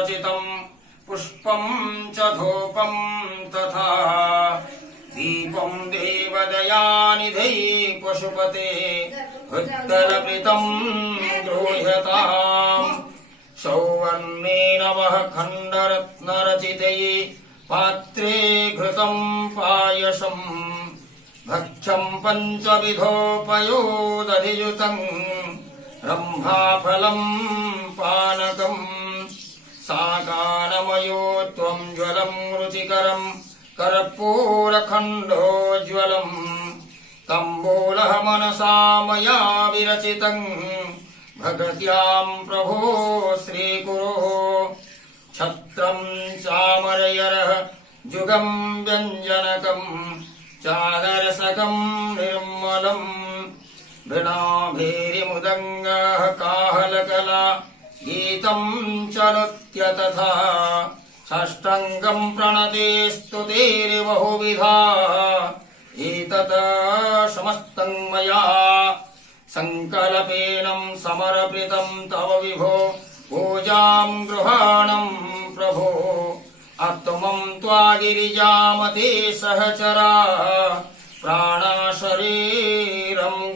रचितं पुष्पं च धूपं तथा दीपं देवदयानिधे पशुपते उत्तरप्रीतं गृह्यताम् सौवर्णेन वः खण्डरत्नरचिते पात्रे घृतं पायसम् भक्ष्यं पञ्चविधोपयोदधियुतं रम्भाफलं पानकम् साकानमयो त्वं ज्वलं रुचिकरं कर्पूरखण्डोज्ज्वलम् तम्बूलः मनसा मया विरचितं भगत्यां प्रभो श्रीकुरु छत्रं चामरयरः जुगं व्यञ्जनकं चादरसकं निर्मलम् वीणाभेरिमुदङ्गः काहलकला गीतं च नृत्य तथा षष्ठङ्गं प्रणते स्तुतिर्बहुविधा एतत् समस्तं मया सङ्कल्पेनं समर्पितं तव विभो पूजां गृहाणं प्रभो अत्मं त्वा गिरिजामते सहचरा प्राणशरीरं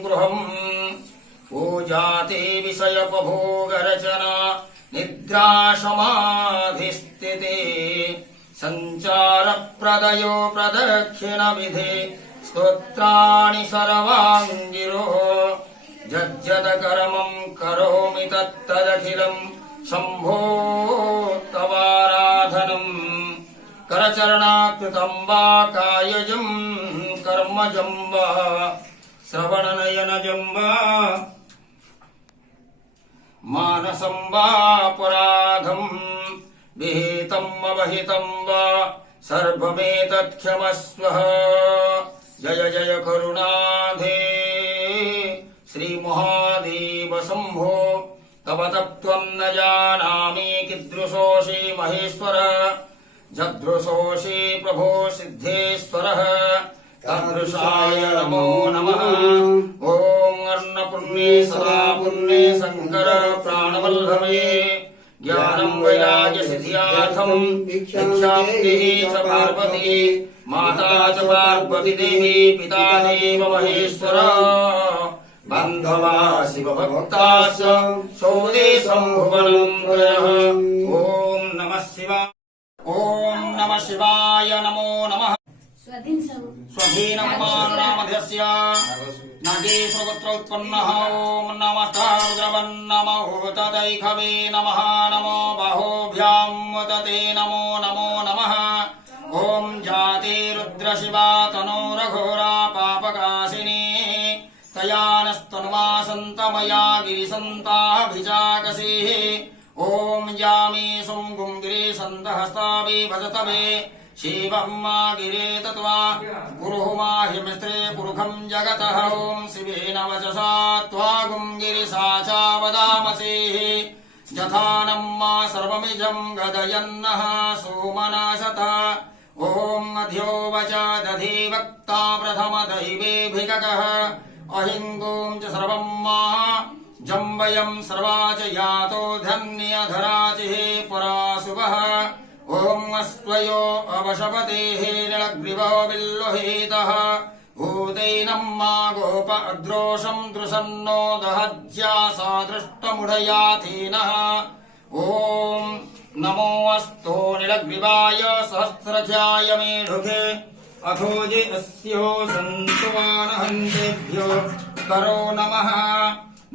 गृहम् पूजाते विषयपभोगरचना निद्रा समाधिस्थिते सञ्चारप्रदयो प्रदक्षिणविधे स्तोत्राणि सर्वाङ्गिरो यज्जतकर्मं करोमि तत्तदखिलं शम्भो तवाराधनम् करचरणाकृतं वा कायजं कर्मजं वा श्रवणनयनजं वा मानसं वा पुराधं विहितम् अवहितं वा सर्वमेतत्क्षमस्व जय जय करुणाधे श्रीमहादेव शम्भो तव तत्त्वं न जानामि कीदृशोऽसि महेश्वर जदृशोऽसि प्रभो सिद्धेश्वरः तादृशाय नमो नमः। ॐ अन्नपूर्णे सदा पूर्णे शङ्कर प्राणवल्लभे ज्ञानं वैराग्य सिद्ध्यार्थं भिक्षाप्तिः च पार्वती माता च पार्वती देवी पिता देव महेश्वर बान्धवा शिवभक्ताश्च सोदेशं भुवनं त्रयः। ॐ नमः शिवाय। ॐ नमः शिवाय नमो नमः। स्वधीनं मानुरामध्यस्य नागेश्वरगोत्र उत्पन्नः ॐ नमस्तारुद्रवन्नमो तदैखवे नमः नमो बाहोभ्यां वदते नमो नमो नमः। ॐ जाते रुद्रशिवा तनोरघोरा पापकाशिनी तया नस्तनुवासन्तमया गिरिसन्ताभिजाकसीः ॐ यामे सुङ्गुं गिरिसन्तहस्ताभि भजतवे शिवं मा गिरे तत्वा गुरुः माह्यमिस्त्रे पुरुखं जगतः ॐ शिवेन वचसा त्वा गुं गिरिसा च वदामसीः यथानं मा सर्वमिजं गदयन्नः सोमनाशत ॐ मध्यो वच दधि वक्ता प्रथमदैवेभिकः अहिङ्गों च सर्वं मा जम्बयं सर्वा च यातो धन्यधराचिः पुरासुवः ॐ अस्त्वयो अवशपतेः नीलग्रीवो बिल्लोहितः भूतैनं मा गोप अद्रोषं दृशन्नो दहज्या सा दृष्टमुढयाथीनः ॐ नमो अस्तो नीलग्रीवाय सहस्रजाय मेढुके अथोजे अस्यो सन्तुवानहन्तेभ्यो करो नमः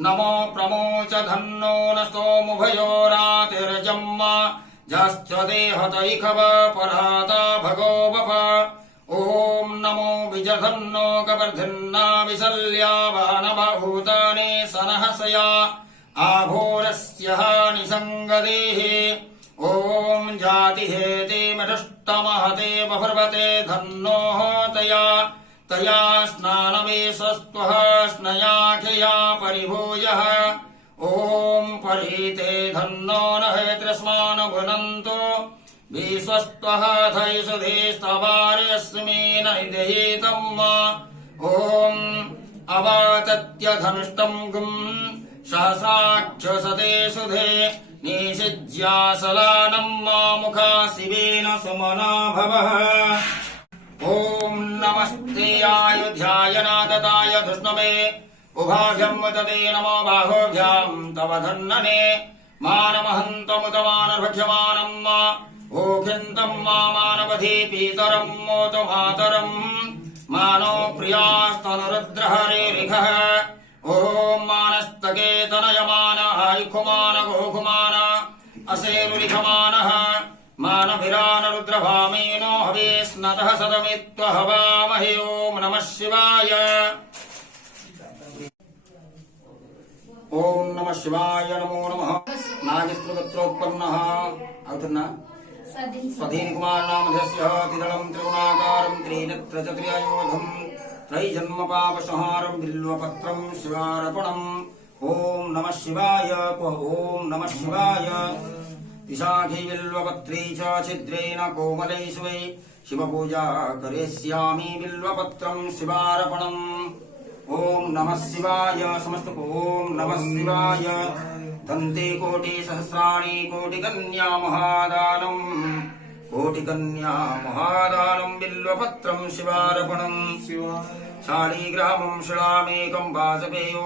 नमो प्रमोच धन्नो न सोमुभयोरातिर्जम्मा जश्च देहतैखव पराता भगो वप ॐ नमो विजधन्नो कवर्धिन्ना विशल्या वानवभूतानि सनहसया आभोरस्यः निसङ्गदेः ॐ जातिहेते मधुष्टमहते बभर्वते धन्नोः तया स्नानवेशस्त्वः स्नयाखया परिभूयः ॐ परीते धन्नो न हेत्रस्मान् भुनन्तो विश्वस्त्वः धैषधेस्तवार्यस्मिन् निदहीतं वा ॐ अवातत्य धनुष्टं गुं सहस्राक्षसते सुधे निषिज्यासलानं मामुखा शिवेन सुमना भवः ॐ नमस्ते आयुध्याय नादताय धृष्णवे उभाभ्यं वदते नमो बाहोभ्यां तव धन्नने मानमहन्तमुतमानभक्ष्यमानं मा ओखिन्तं मा मानवधि पीतरं मोत मातरं मानो प्रियास्तनुरुद्रहरेरिखः ॐ मानस्तके तनयमान आयुखुमान गोखुमान असेरुलिखमानः मानभिरानरुद्रभामेनो हवेस्नतः सदमित्व हवामहे ॐ नमः शिवाय ॐ नमः शिवाय नमो नमः नागस्त्रगोत्रोत्पन्नः अवतरना स्वधीन कुमार नामधस्य तिदलं त्रिगुणाकारं त्रिनेत्रचतुर्यायोधं त्रैजन्मपापसंहारं बिल्वपत्रं शिवार्पणम् ॐ नमः शिवाय ॐ नमः शिवाय विशाखी बिल्वपत्री च छिद्रेण कोमलैस्वै शिवपूजा करिष्यामि बिल्वपत्रं शिवार्पणम् ॐ नमः शिवाय समस्त ॐ नमः शिवाय दन्ते कोटि सहस्राणि कोटिकन्या महादानं बिल्वपत्रं शिवार्पणम् शालिग्रामं शिलामेकं वाजपेयो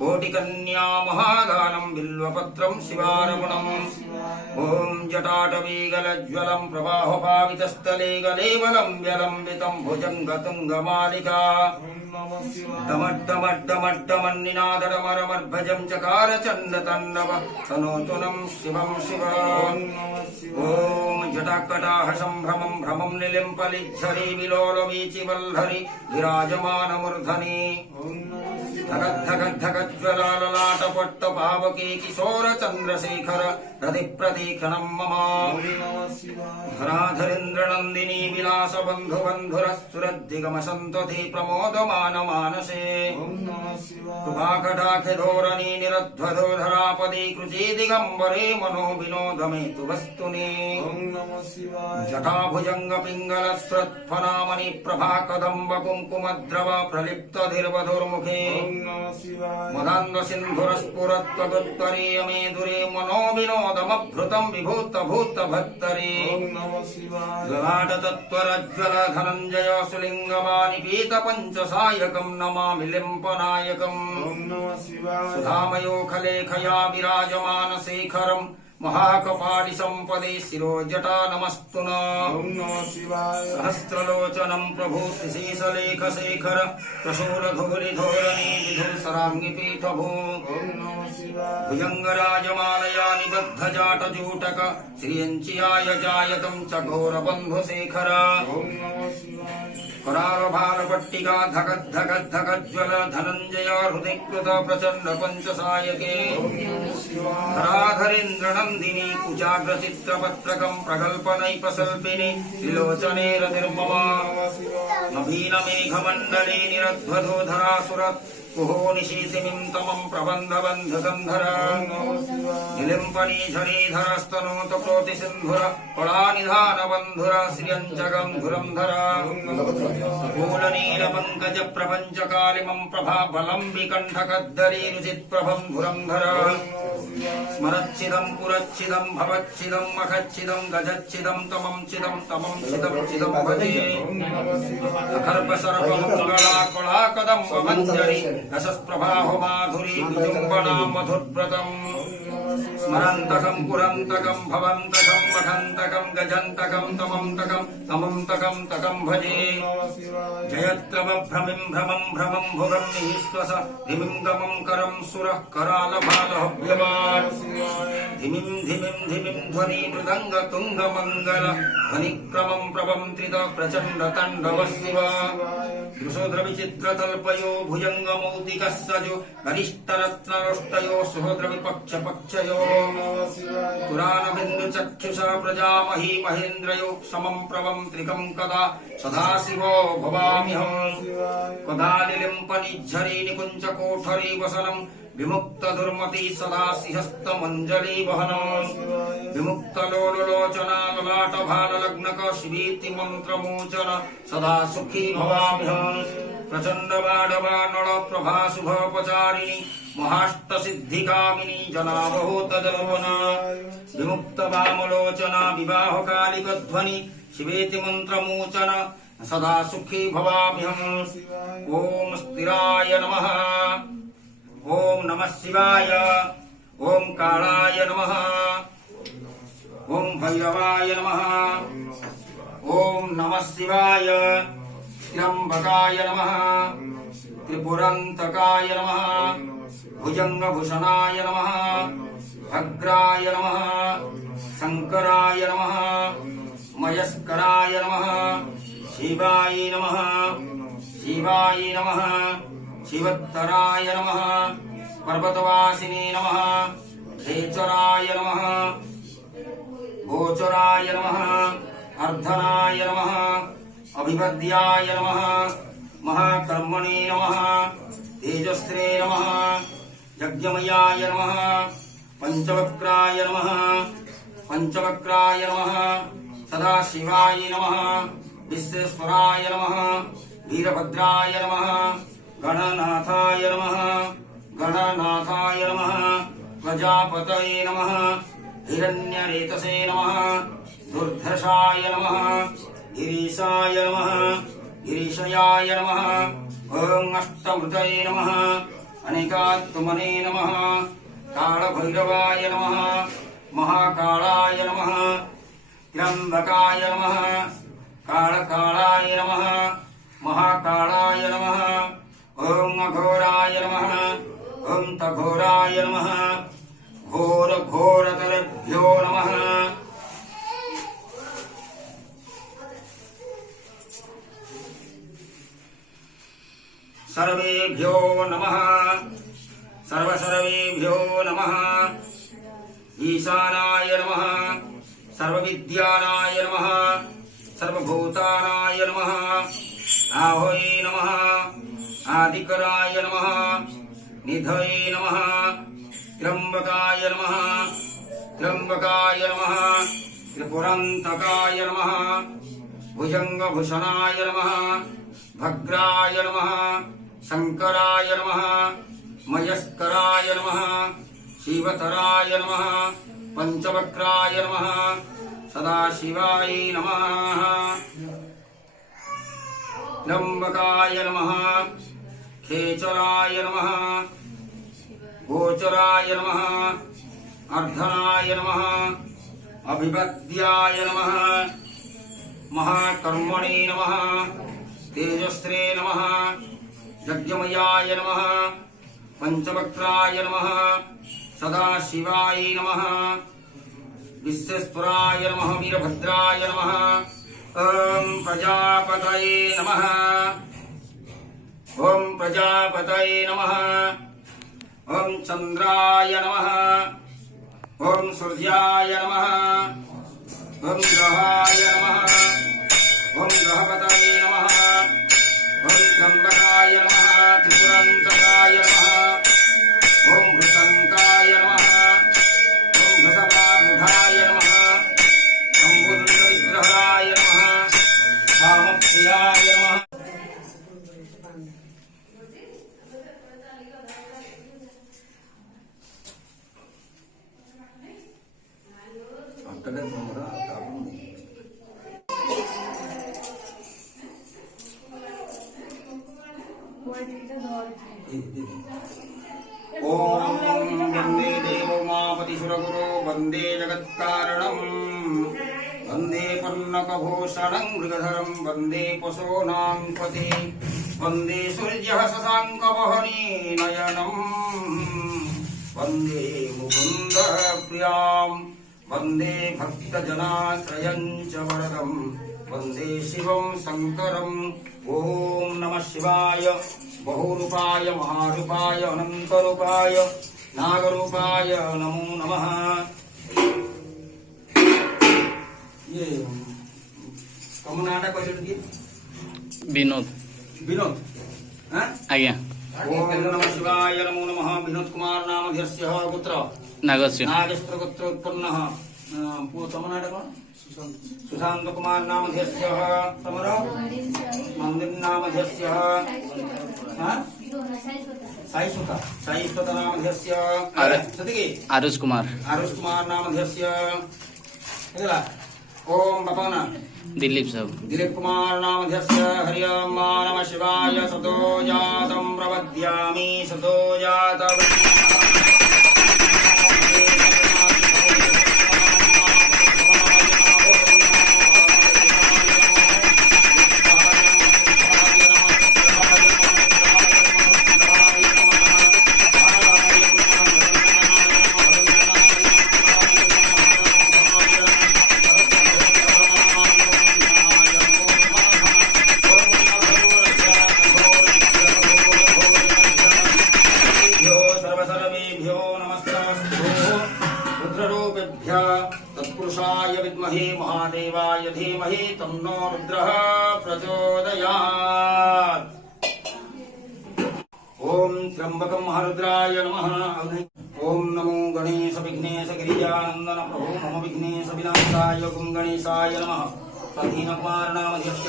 कोटिकन्या महादानं बिल्वपत्रं शिवार्पणम् ॐ जटाटवीगलज्ज्वलं प्रवाहपावितस्थले गलेवलं व्यलम्बितं भुजङ्गतुङ्गमालिका डमड्डमड्डमड्डमन्निनादडमरमर्भजं चकार चण्डतण्डव तनोतु नं शिवं शिव ॐ जटाकटाह सम्भ्रमं भ्रमं निलिम्पलिद्धरि विलोलवीचिवल्लरि विराजमानमूर्धनि धगद्धगद्धगज्ज्वलाललाटपट्टपावके किशोरचन्द्रशेखर रतिप्रतीक्षणं मम धराधरेन्द्रनन्दिनी विलासबन्धुबन्धुरस्सुरद्दिगमसन्तति प्रमोदमानमानसे कृपाकटाक्षधोरणी निरध्वधोधरापदी कृचे दिगम्बरे मनो विनोदमेतु वस्तुनि जटाभुजङ्गपिङ्गलस्रत्फनामणि प्रभा कदम्ब कुङ्कुमद्रव प्रलिप्तधिर्वधुर्मुखे मदान्धसिन्धुरस्फुरत्वगुत्तरीयमेधुरे मनो विनोदमभृतं विभूतभूतभत्तरे ललाटतत्त्वरज्ज्वल धनञ्जय सुलिङ्गमानि पीतपञ्चसायकं नमामि लिम्पनायकम् सुधामयोखलेखया विराजमानशेखरम् महाकपालि सम्पदे शिरोजटा नमस्तु न सहस्रलोचनं प्रभु श्रीशेषलेखशेखर प्रशूलधूलिधोरणी विधुसराङ्गि पीठभू भुजङ्गराजमालया निबद्धजाटजूटक श्रियञ्चियाय जायतं च घोरबन्धुशेखर करालभालपट्टिका धगद्धगद्धगज्ज्वल धनञ्जय हृदिकृत प्रचण्ड पञ्चसायके धराधरेन्द्रनन्दिनी कुचाग्रचित्रपत्रकं प्रगल्पनैकशल्पिनि त्रिलोचने रतिर्मम नवीनमेघमण्डले निरध्वधोधरासुरत् कुहो निशीतिमिं तमं प्रबन्धबन्धगन्धर निलिम्पनीधरीधरस्तनोत प्रोतिसिन्धुर कलानिधानबन्धुर श्रियञ्जगन्धुरन्धर कूलनीलपङ्कज प्रपञ्चकालिमं प्रभाबलं विकण्ठकद्धरी रुचित्प्रभं धुरन्धर स्मरच्छिदं पुरच्छिदं भवच्छिदं मखच्छिदं गजच्छिदं तमं चिदं चिदं भजे अखर्पसर्पमङ्गला कलाकदम्बमञ्जरी रसस्प्रभाहो माधुरी विजुम्बना मधुर्व्रतम् स्मरन्तकं पुरन्तकं भवन्तकं मठन्तकं गजन्तकं तमन्तकं तकं भजे जयत्रवभ्रमिं भ्रमं भुगं निःश्वस धिमिं गमं करं सुरः करालभालहव्यवान् धिमिं ध्वनि मृदङ्ग तुङ्गमङ्गल ध्वनिक्रमं प्रबन्त्रित प्रचण्ड तण्डव शिव दृशोद्रविचित्रतल्पयो भुजङ्गमौतिकस्सजो गरिष्ठरत्नरोष्टयो सुहोद्रविपक्षपक्षयो पुराणबिन्दुचक्षुषा प्रजामही महेन्द्रयो समं प्रवं त्रिकं कदा सदाशिवो भवाम्यहं कदा निलिम्पनिझरी निकुञ्चकोठरी वसनं विमुक्त दुर्मति सदा सिंहस्तमंजलि वहनम् विमुक्त लोललोचना ललाट भाल लग्नक शिवीति मंत्रमोचन सदा सुखी भवाम्यहम् प्रचंड बाडवा नल प्रभा शुभोपचारिणी महाष्ट सिद्धि कामिनी जनावहोत जलवना विमुक्त वामलोचना विवाह कालिक ध्वनि शिवेति मंत्रमोचन सदा सुखी भवाम्यहम् ओम स्थिराय नमः ओम नमः शिवाय ओम कालाय नमः ओम भैरवाय नमः ओम नमः शिवाय त्र्यंबकाय नमः त्रिपुरंतकाय नमः भुजंगभूषणाय नमः भद्राय नमः शंकराय नमः मयस्कराय नमः शिवाय नमः शिवाय नमः शिवोत्तराय नमः पर्वतवासिने नमः खेचराय नमः गोचराय नमः अर्धनाय नमः अभिवद्याय नमः महाकर्मणे नमः तेजस्त्रे नमः यज्ञमयाय नमः पंचवक्राय नमः पंचवक्राय नमः सदाशिवाय नमः विश्वेश्वराय नमः वीरभद्राय नमः गणनाथाय नमः गणनाथाय नमः प्रजापतये नमः हिरण्यरेतसे नमः दुर्धर्षाय नमः गिरीशाय नमः गिरीशयाय नमः ओम अष्टमृतये नमः अनेकात्मने नमः कालभैरवाय नमः महाकालाय नमः त्र्यंबकाय नमः कालकालाय नमः महाकालाय नमः ओम अघोराय नमः ओम तघोराय नमः घोर घोरतरेभ्यो नमः सर्वेभ्यो नमः सर्वसर्वेभ्यो नमः ईशानाय नमः सर्वविद्यानाय नमः सर्वभूतानाय नमः आहोये नमः आदिकराय नमः निधये नमः त्र्यंबकाय नमः त्र्यंबकाय नमः त्रिपुरंतकाय नमः भुजंगभूषणाय नमः भद्राय नमः शंकराय नमः मयस्कराय नमः शिवतराय नमः पंचवक्राय नमः सदाशिवाय नमः त्र्यंबकाय नमः खेचराय नमः गोचराय नमः अर्धनाय नमः अभिवद्याय नमः महाकर्मणे नमः तेजस्त्रे नमः यज्ञमयाय नमः पंचवक्त्राय नमः सदाशिवाय नमः विश्वेश्वराय नमः वीरभद्राय नमः ओम प्रजापतये नमः ओम प्रजापतये नमः ओम चंद्राय नमः ओम सूर्याय नमः ओम ग्रहाय नमः ओम ग्रहपतये नमः ओम त्र्यंबकाय नमः त्रिपुरंतकाय नमः ओम भृशंकाय नमः ओम वृषभारूढाय नमः शंभुविग्रहाय नमः कामप्रियाय नमः ओम वंदे देवो मापति सुरगुरो वंदे जगत्कारणम् वंदे पन्नकभूषणं मृगधरं वंदे पशूनां पति वंदे सूर्यः शशाङ्कवहने नयनम् वंदे मुकुन्द प्रियां वंदे भक्तजनाश्रयं च वरदं वंदे शिवं शङ्करम् ओम नमः शिवाय बहुरूपाय महारूपाय अनंतरूपाय नागरूपाय नमो नमः। ये कम नाटा कहले दिए विनोद विनोद हां आज्ञा ओम नमः शिवाय नमो नमः। विनोद कुमार नामधेयस्य पुत्र नागस्य नागस्य गोत्रोत्पन्नः तम नाम कौन सुशांत कुमार नामधेयस्य तमर मंदिर नामधेयस्य साईसुत नामधेयस्य सतिगे आरुष कुमार नामधेयस्य ओम बपना दिलीप साहब दिलीप कुमार नामधेयस्य हरि ओम नमः शिवाय सतो जातं प्रवद्यामि सतो जातं तत्पुरुषाय विद्महे महादेवाय धीमहि तन्नो रुद्रः प्रचोदयात्। ओम त्र्यंबकं महारुद्राय नमः। ओम नमो गणेश विघ्नेश गिरिजानंदन प्रभो मम विघ्नेश विनाशाय गुं गणेशाय नमः। कधीन कुमार नामधेयस्य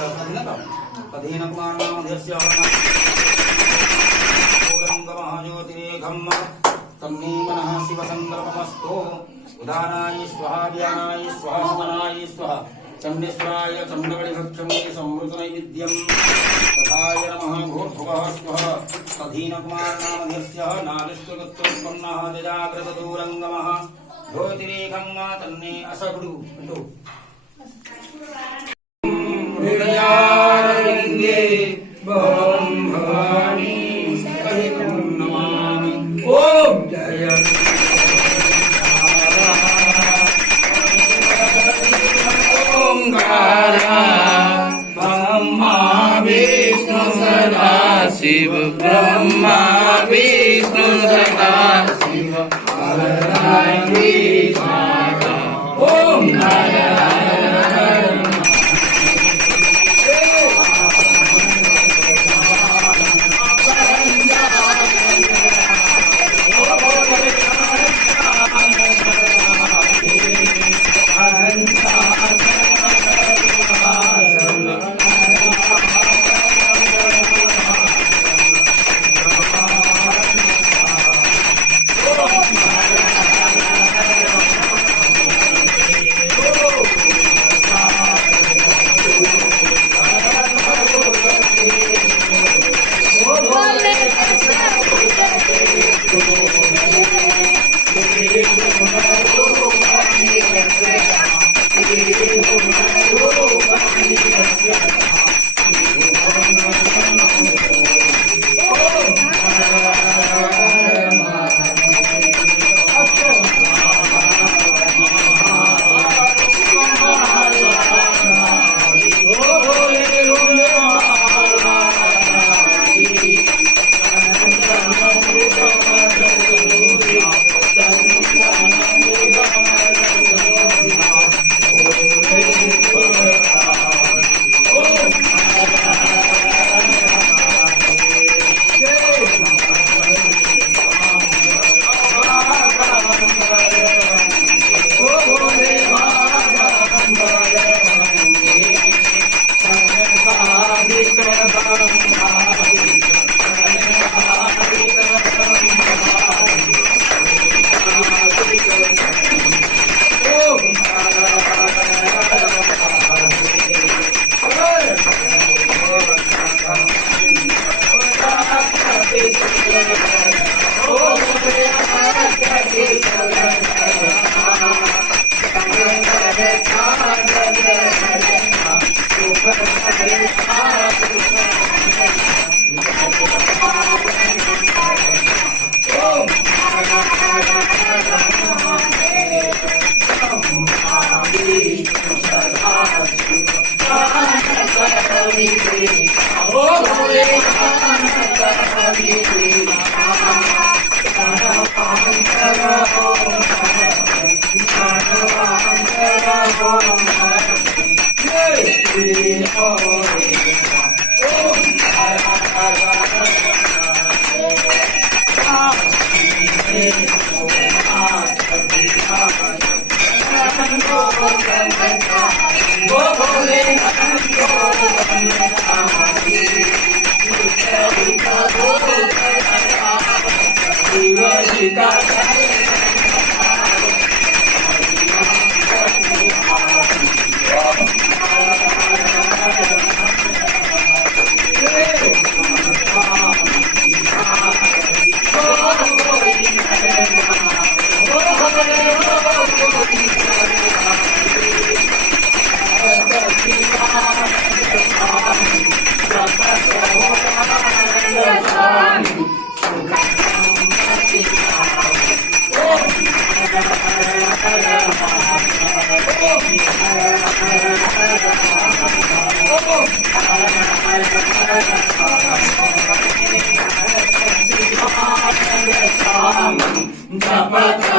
कधीन कुमार नामधेयस्य औरंगमहाज्योतिरेघं तन्मे मनः शिवसंकल्पमस्तु। उदानाय स्वाहा व्यानाय स्वाहा समनाय स्वाहा चंडेश्वराय चंडगणिभक्षमे समृतनैवेद्यं तथाय नमः। भूर्भुवः स्वः कधीन कुमार नामधेयस्य नागेश्वरगोत्रोत्पन्नः जजाग्रतदूरङ्गमः ज्योतिरेघं तन्मे असगुडु हृदयारविन्दे भवं भवानी सहितं नमामि। ओम जय ब्रह्मा विष्णु सदा शिव ब्रह्मा विष्णु सदा शिव ओम नारायण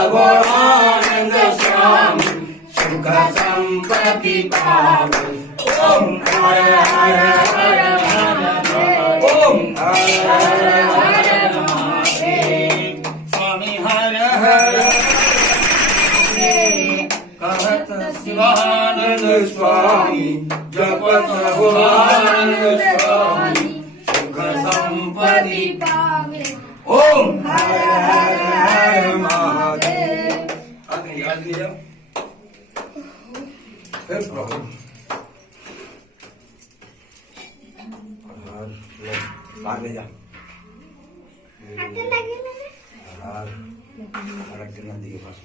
जपतगोरानंद स्वामी सुख संपत्ति पावे ओम हर हर हर हर ओम हर हर हर महादेव स्वामी हर हर कहत शिवानंद स्वामी जपत भोलानंद स्वामी सुख संपत्ति ओम हर हर हर महादेव आगे जाओ फिर प्रभु आगे जा नदी के पास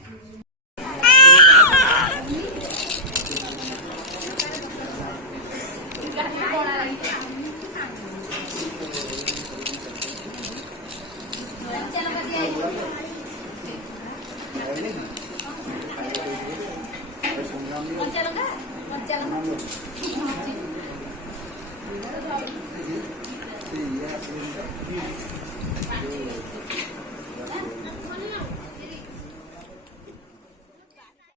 चलो